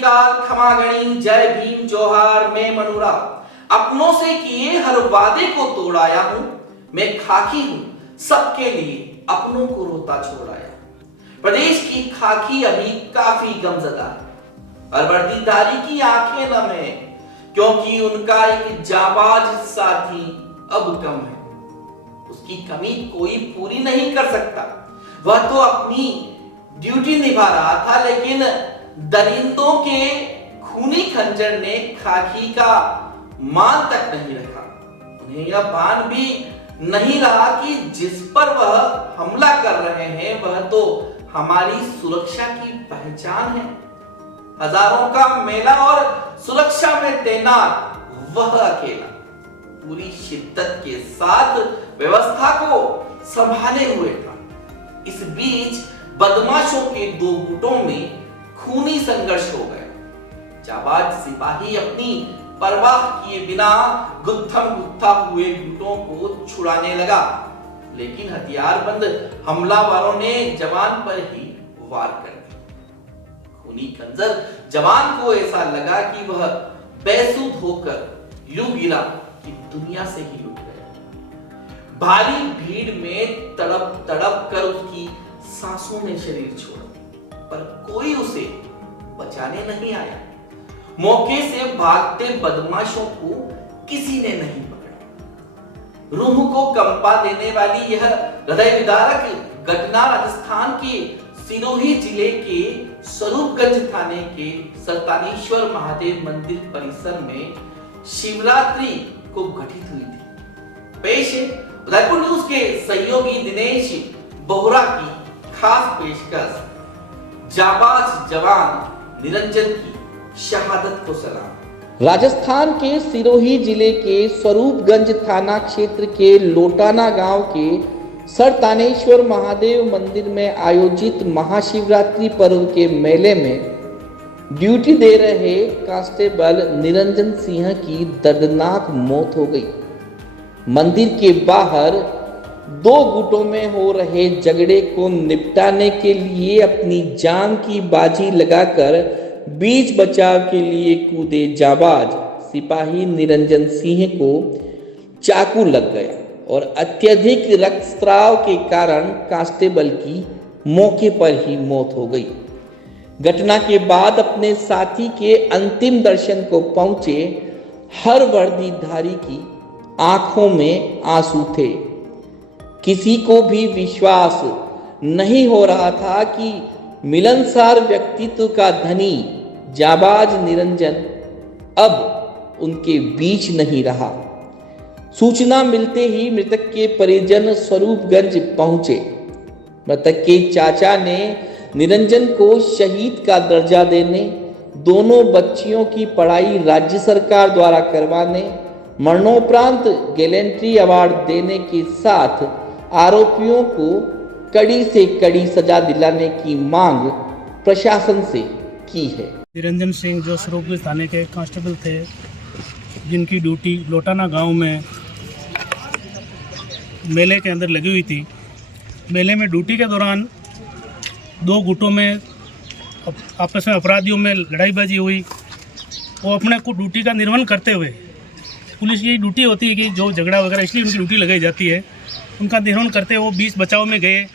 काल, खमागणी, जय भीम, जोहार। मैं मनूरा अपनों से किए हर वादे को तोड़ाया हूं। मैं खाकी हूं सबके लिए, अपनों को रोता छोड़ाया। प्रदेश की खाकी अभी काफी गमजदा है और वर्दीधारी की आंखें नम है, क्योंकि उनका एक जाबाज साथी अब कम है। उसकी कमी कोई पूरी नहीं कर सकता। वह तो अपनी ड्यूटी निभा रहा था, लेकिन दरिंदों के खूनी खंजर ने खाकी का मान तक नहीं रखा। उन्हें यह भान भी नहीं रहा कि जिस पर वह हमला कर रहे हैं वह तो हमारी सुरक्षा की पहचान है। हजारों का मेला और सुरक्षा में तैनात वह अकेला पूरी शिद्दत के साथ व्यवस्था को संभाले हुए था। इस बीच बदमाशों के दो गुटों में खूनी संघर्ष हो गया। जाबाज सिपाही अपनी परवाह किए बिना गुत्थम गुत्था हुए गुटों को छुड़ाने लगा, लेकिन हथियारबंद हमलावरों ने जवान पर ही वार कर दिया। खूनी खंजर जवान को ऐसा लगा कि वह बेसुध होकर यूं गिरा कि दुनिया से ही लुट गया। भारी भीड़ में तड़प तड़प कर उसकी सांसों ने शरीर छोड़ा, पर कोई उसे बचाने नहीं आया। मौके से भागते बदमाशों को किसी ने नहीं पकड़ा। रूह को कंपा देने वाली यह हृदय विदारक घटना राजस्थान के सिरोही जिले के स्वरूपगंज थाने के सरतानेश्वर महादेव मंदिर परिसर में शिवरात्रि को घटित हुई थी। पेश है उदयपुर न्यूज के सहयोगी दिनेश बोहरा की खास पेशकश, जाबाज जवान निरंजन की शहादत को सलाम। राजस्थान के सिरोही जिले के स्वरूपगंज थाना क्षेत्र के लोटाना गांव के सरतानेश्वर महादेव मंदिर में आयोजित महाशिवरात्रि पर्व के मेले में ड्यूटी दे रहे कांस्टेबल निरंजन सिंह की दर्दनाक मौत हो गई। मंदिर के बाहर दो गुटों में हो रहे झगड़े को निपटाने के लिए अपनी जान की बाजी लगाकर बीच बचाव के लिए कूदे जाबाज सिपाही निरंजन सिंह को चाकू लग गया और अत्यधिक रक्तस्राव के कारण कांस्टेबल की मौके पर ही मौत हो गई। घटना के बाद अपने साथी के अंतिम दर्शन को पहुंचे हर वर्दीधारी की आंखों में आंसू थे। किसी को भी विश्वास नहीं हो रहा था कि मिलनसार व्यक्तित्व का धनी जाबाज निरंजन अब उनके बीच नहीं रहा। सूचना मिलते ही मृतक के परिजन स्वरूपगंज पहुंचे। मृतक के चाचा ने निरंजन को शहीद का दर्जा देने, दोनों बच्चियों की पढ़ाई राज्य सरकार द्वारा करवाने, मरणोपरांत गैलेंट्री अवार्ड देने के साथ आरोपियों को कड़ी से कड़ी सजा दिलाने की मांग प्रशासन से की है। निरंजन सिंह जो स्वरूपगंज थाने के कांस्टेबल थे, जिनकी ड्यूटी लोटाना गांव में मेले के अंदर लगी हुई थी। मेले में ड्यूटी के दौरान दो गुटों में आपस में अपराधियों में लड़ाईबाजी हुई। वो अपने को ड्यूटी का निर्वहन करते हुए, पुलिस की ड्यूटी होती है कि जो झगड़ा वगैरह, इसलिए उनकी ड्यूटी लगाई जाती है, उनका निर्वहन करते हुए वो बीच बचाव में गए,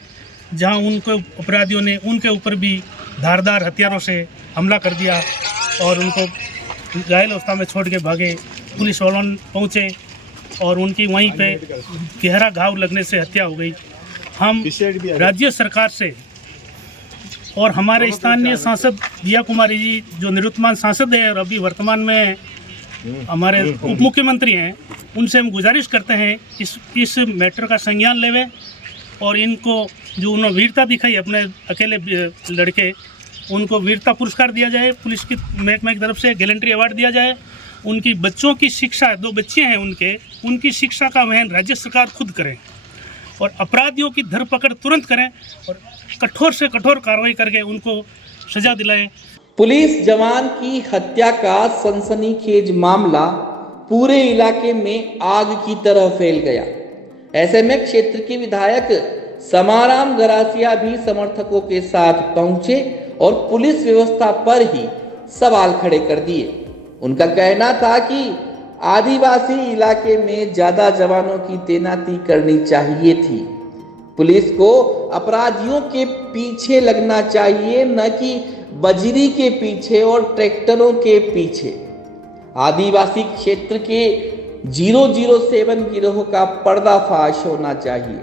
जहां उनको अपराधियों ने उनके ऊपर भी धारदार हथियारों से हमला कर दिया और उनको घायल अवस्था में छोड़ के भागे। पुलिस वालों पहुँचे और उनकी वहीं पे गहरा घाव लगने से हत्या हो गई। हम राज्य सरकार से और हमारे स्थानीय सांसद दिया कुमारी जी जो निवृत्तमान सांसद है और अभी वर्तमान में हमारे उप मुख्यमंत्री हैं, उनसे हम गुजारिश करते हैं इस मैटर का संज्ञान लेवे और इनको जो उन्होंने वीरता दिखाई अपने अकेले लड़के, उनको वीरता पुरस्कार दिया जाए, पुलिस की महकमे की तरफ से गैलेंट्री अवार्ड दिया जाए। उनकी बच्चों की शिक्षा, दो बच्चियाँ हैं उनकी शिक्षा का वहन राज्य सरकार खुद करे और अपराधियों की धरपकड़ तुरंत करें और कठोर से कठोर कार्रवाई करके उनको सजा दिलाएं। पुलिस जवान की हत्या का सनसनीखेज मामला पूरे इलाके में आग की तरह फैल गया। ऐसे में क्षेत्र के विधायक समाराम गरासिया भी समर्थकों के साथ पहुंचे और पुलिस व्यवस्था पर ही सवाल खड़े कर दिए। उनका कहना था कि आदिवासी इलाके में ज्यादा जवानों की तैनाती करनी चाहिए थी। पुलिस को अपराधियों के पीछे लगना चाहिए, न कि बजरी के पीछे और ट्रैक्टरों के पीछे। आदिवासी क्षेत्र के 007 गिरोह का पर्दाफाश होना चाहिए।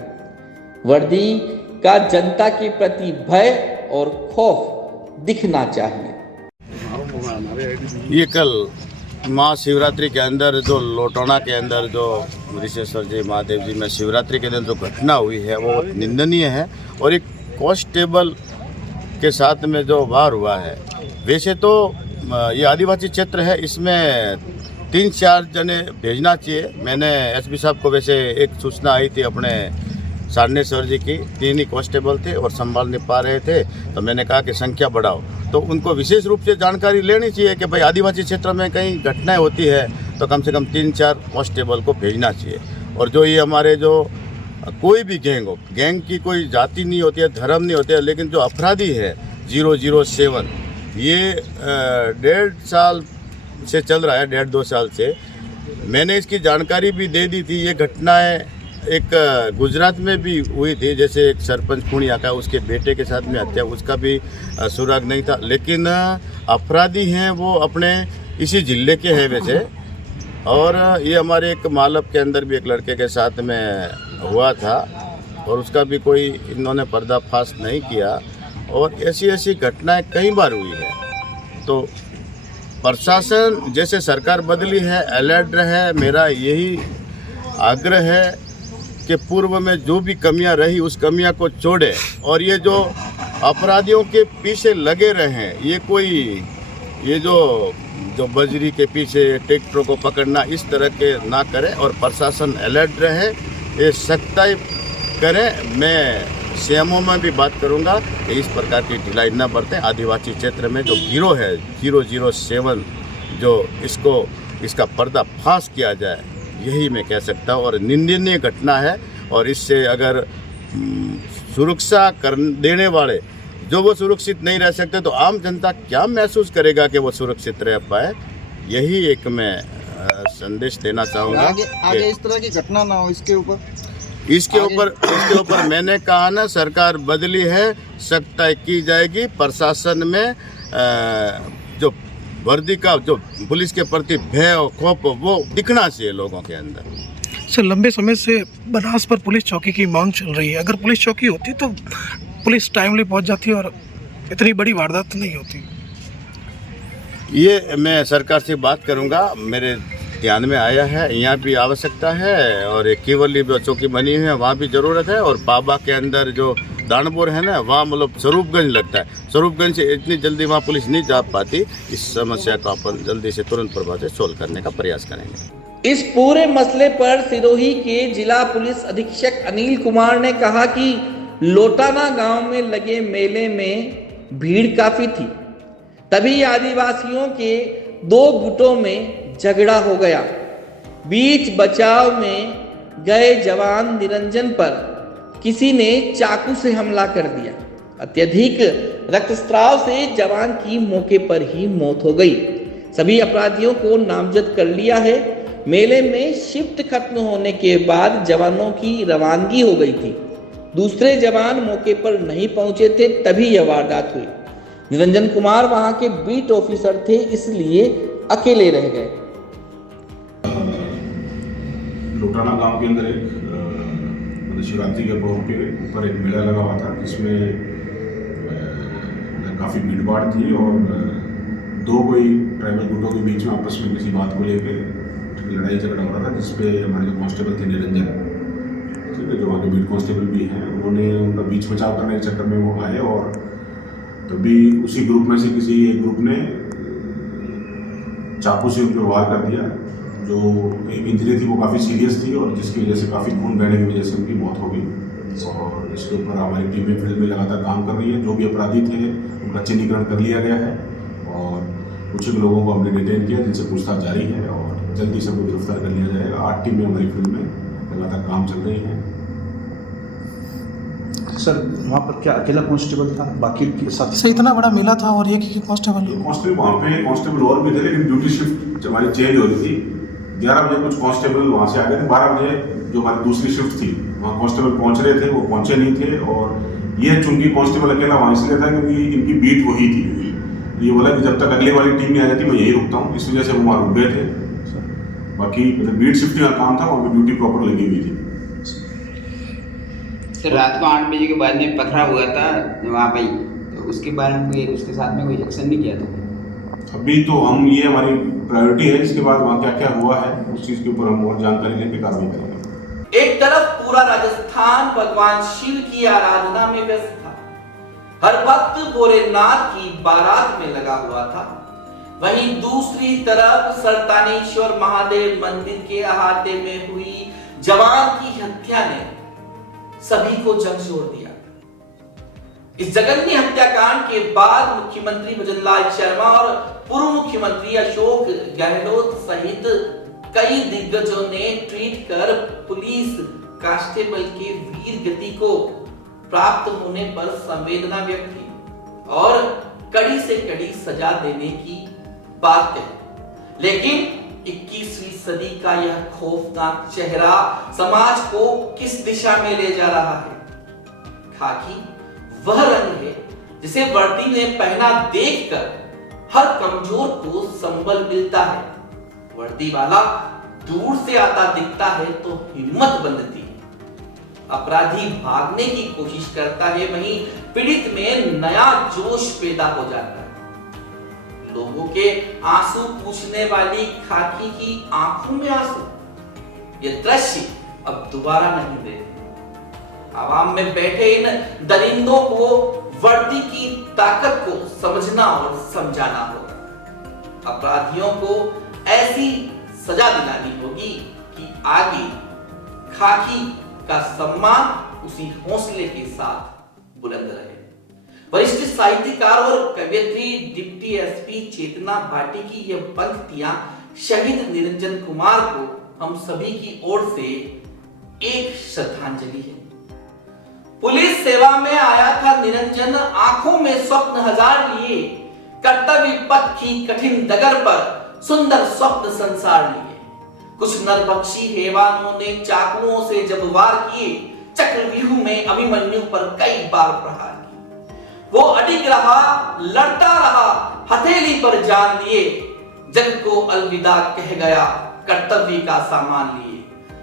वर्दी का जनता के प्रति भय और खौफ दिखना चाहिए। ये कल महाशिवरात्रि के अंदर जो लोटौना के अंदर जो ऋषेश्वर जी महादेव जी में शिवरात्रि के दिन जो घटना हुई है वो निंदनीय है और एक कांस्टेबल के साथ में जो वार हुआ है। वैसे तो ये आदिवासी क्षेत्र है, इसमें 3-4 जने भेजना चाहिए। मैंने एसपी साहब को वैसे एक सूचना आई थी अपने सारनेश्वर जी की, 3 ही कांस्टेबल थे और संभाल नहीं पा रहे थे, तो मैंने कहा कि संख्या बढ़ाओ। तो उनको विशेष रूप से जानकारी लेनी चाहिए कि भाई आदिवासी क्षेत्र में कहीं घटनाएं होती है तो कम से कम 3-4 कांस्टेबल को भेजना चाहिए। और जो ये हमारे जो कोई भी गैंग हो, गैंग की कोई जाति नहीं होती है, धर्म नहीं होती है, लेकिन जो अपराधी है 007 ये 1.5 साल से चल रहा है, 1.5-2 साल से। मैंने इसकी जानकारी भी दे दी थी। ये घटनाएं एक गुजरात में भी हुई थी, जैसे एक सरपंच पुणिया का उसके बेटे के साथ में हत्या, उसका भी सुराग नहीं था। लेकिन अपराधी हैं वो अपने इसी जिले के हैं वैसे। और ये हमारे एक मालव के अंदर भी एक लड़के के साथ में हुआ था और उसका भी कोई इन्होंने पर्दाफाश नहीं किया। और ऐसी घटनाएं कई बार हुई है। तो प्रशासन जैसे सरकार बदली है, अलर्ट रहे। मेरा यही आग्रह है कि पूर्व में जो भी कमियां रही उस कमियां को छोड़े और ये जो अपराधियों के पीछे लगे रहे, ये जो बजरी के पीछे ट्रैक्टरों को पकड़ना, इस तरह के ना करें और प्रशासन अलर्ट रहे, ये सख्ताई करें। मैं सीएमओ में भी बात करूंगा कि इस प्रकार की ढिलाई न बरतें। आदिवासी क्षेत्र में जो गिरोह है 007 जो इसका पर्दाफाश किया जाए, यही मैं कह सकता हूँ। और निंदनीय घटना है और इससे अगर सुरक्षा कर देने वाले जो वो सुरक्षित नहीं रह सकते तो आम जनता क्या महसूस करेगा कि वो सुरक्षित रह पाए। यही एक मैं संदेश देना चाहूँगा। आगे इस तरह की घटना ना हो। इसके ऊपर मैंने कहा ना, सरकार बदली है, सख्ताई की जाएगी। प्रशासन में जो वर्दी का जो पुलिस के प्रति भय और खौफ वो दिखना चाहिए लोगों के अंदर। सर, लंबे समय से बनास पर पुलिस चौकी की मांग चल रही है। अगर पुलिस चौकी होती तो पुलिस टाइमली पहुंच जाती और इतनी बड़ी वारदात नहीं होती। ये मैं सरकार से बात करूंगा, मेरे ध्यान में आया है। यहाँ भी आवश्यकता है और एक केवली चौकी बनी हुई है, वहाँ भी ज़रूरत है। और बाबा के अंदर जो दानपुर है ना, वहाँ मतलब स्वरूपगंज लगता है। स्वरूपगंज से इतनी जल्दी वहाँ पुलिस नहीं जा पाती। इस समस्या को अपन जल्दी से तुरंत प्रभाव से सोल्व करने का प्रयास करेंगे। इस पूरे मसले पर सिरोही के जिला पुलिस अधीक्षक अनिल कुमार ने कहा कि लोटाना गांव में लगे मेले में भीड़ काफी थी, तभी आदिवासियों के 2 गुटों में झगड़ा हो गया। बीच बचाव में गए जवान निरंजन पर किसी ने चाकू से हमला कर दिया। अत्यधिक रक्तस्राव से जवान की मौके पर ही मौत हो गई। सभी अपराधियों को नामजद कर लिया है। मेले में शिफ्ट खत्म होने के बाद जवानों की रवानगी हो गई थी। दूसरे जवान मौके पर नहीं पहुंचे थे, तभी यह वारदात हुई। निरंजन कुमार वहां के बीट ऑफिसर थे, इसलिए अकेले रह गए। लोटाना गांव के अंदर एक शिवरात्रि के पर्व के ऊपर एक मेला लगा हुआ था, जिसमें काफ़ी भीड़ भाड़ थी और 2 कोई ट्राइबल गुटों के बीच में आपस में किसी बात को लेकर लड़ाई झगड़ा हो रहा था, जिसपे हमारे जो कांस्टेबल थे निरंजन, ठीक है, जो वहाँ के बीट कांस्टेबल भी हैं, उन्होंने उनका बीच बचाव करने के चक्कर में वो आए और तभी उसी ग्रुप में से किसी एक ग्रुप ने चाकू से उन पर वार कर दिया। जो एक इंजरी थी वो काफ़ी सीरियस थी और जिसकी वजह से काफ़ी खून बहने की वजह से उनकी मौत हो गई। और इसके ऊपर हमारी टीमें फील्ड में लगातार काम कर रही है। जो भी अपराधी थे उनका चिन्हीकरण कर लिया गया है और कुछ एक लोगों को हमने डिटेन किया, जिनसे पूछताछ जारी है और जल्दी सबको गिरफ्तार कर लिया जाएगा। 8 टीमें हमारी फील्ड में लगातार काम चल रही हैं। सर वहाँ पर क्या अकेला कांस्टेबल था, बाकी के साथ? सर इतना बड़ा मेला था और एक ही कांस्टेबल? कांस्टेबल वहाँ पे कांस्टेबल और भी थे, लेकिन ड्यूटी शिफ्ट हमारी चेंज हो रही थी। 11 बजे कुछ कांस्टेबल वहाँ से आ गए थे, 12 बजे जो हमारी दूसरी शिफ्ट थी वहाँ कांस्टेबल पहुँच रहे थे, वो पहुँचे नहीं थे। और ये चूंकि कांस्टेबल अकेला वहाँ इसलिए था क्योंकि इनकी बीट वही थी। ये बोला कि जब तक अगले वाली टीम नहीं आ जाती मैं यही रुकता हूँ, इस वजह से वो वहाँ रुक गए थे। बाकी मतलब बीट शिफ्टिंग का काम था, वहाँ पे ड्यूटी प्रॉपर लगी हुई थी। सर रात को 8 बजे के बाद में पथरा हुआ था वहाँ पे, तो उसके बारे में कोई उसके साथ में कोई एक्शन नहीं किया था? अभी तो हम ये हमारी प्रायोरिटी है, इसके बाद वहाँ क्या क्या हुआ है उस चीज़ के ऊपर हम और जानकारी लेकर कार्रवाई करेंगे। एक तरफ पूरा राजस्थान भगवान शिव की आराधना में व्यस्त था, हर वक्त भोलेनाथ की बारात में लगा हुआ था। वहीं दूसरी तरफ सरतानेश्वर महादेव मंदिर के अहाते में हुई जवान की हत्या ने सभी को झकझोर दिया। इस जघन्य हत्याकांड के बाद मुख्यमंत्री भजनलाल शर्मा और पूर्व मुख्यमंत्री अशोक गहलोत सहित कई दिग्गजों ने ट्वीट कर पुलिस कांस्टेबल के वीर गति को प्राप्त होने पर संवेदना व्यक्त की और कड़ी से कड़ी सजा देने की बात कही। लेकिन 21वीं सदी का यह खौफनाक चेहरा समाज को किस दिशा में ले जा रहा है? खाकी वह रंग है जिसे वर्दी ने पहना देखकर हर कमजोर को संबल मिलता है। वर्दी वाला दूर से आता दिखता है तो हिम्मत बंधती है, अपराधी भागने की कोशिश करता है, वहीं पीड़ित में नया जोश पैदा हो जाता है। लोगों के आंसू पूछने वाली खाकी की आंखों में आंसू, ये दृश्य अब दोबारा नहीं देखे। आवाम में बैठे इन दरिंदों को वर्दी की ताकत को समझना और समझाना होगा। अपराधियों को ऐसी सजा दिलानी होगी कि आगे खाकी का सम्मान उसी हौसले के साथ बुलंद रहे। वरिष्ठ साहित्यकार और कवयित्री डिप्टी एसपी चेतना भाटी की यह पंक्तियां शहीद निरंजन कुमार को हम सभी की ओर से एक श्रद्धांजलि है। पुलिस सेवा में आया था निरंजन, आंखों में स्वप्न हजार लिए, कर्तव्य पथ की कठिन डगर पर सुंदर स्वप्न संसार लिए। कुछ नरभक्षी हैवानों ने चाकुओं से जब वार किए, चक्रव्यूह में अभिमन्यु पर कई बार प्रहार किए। वो अडिग रहा, लड़ता रहा, हथेली पर जान लिए, जग को अलविदा कह गया, कर्तव्य का सामान लिए।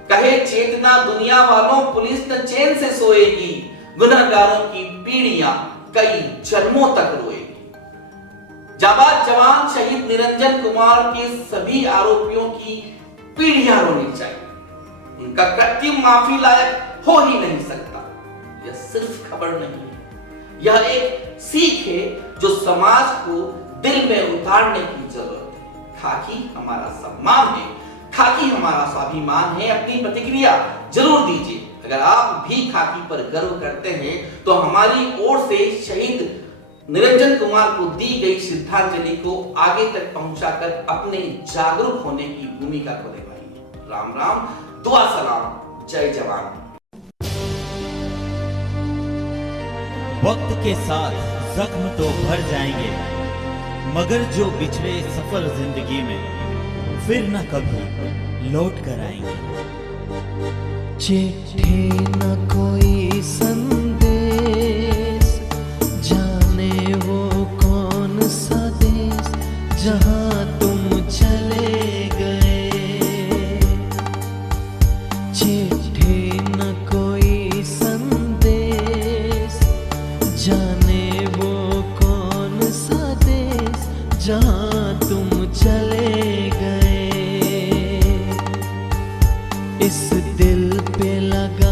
कहे चेतना दुनिया वालों, पुलिस न चैन से सोएगी, गुनहगारों की पीढ़ियां कई जन्मों तक रोएगी। जाबाज जवान शहीद निरंजन कुमार के सभी आरोपियों की पीढ़ियां रोनी चाहिए। उनका कृत्य माफी लायक हो ही नहीं सकता। यह सिर्फ खबर नहीं है, यह एक सीख है जो समाज को दिल में उतारने की जरूरत है। खाकी हमारा सम्मान है, खाकी हमारा स्वाभिमान है। अपनी प्रतिक्रिया जरूर दीजिए। अगर आप भी खाकी पर गर्व करते हैं तो हमारी ओर से शहीद निरंजन कुमार को दी गई श्रद्धांजलि को आगे तक पहुंचाकर अपने जागरूक होने की भूमिका को निभाइए। राम राम, दुआ सलाम, जय जवान। वक्त के साथ जख्म तो भर जाएंगे, मगर जो बिछड़े सफर जिंदगी में फिर न कभी लौट कर आएंगे। चिट्ठी न कोई संदेश, जाने वो कौन सा देश जहां तुम चले गए। चिट्ठी न कोई संदेश, जाने वो कौन सा देश जहां तुम चले गए। इस दिल पे लगा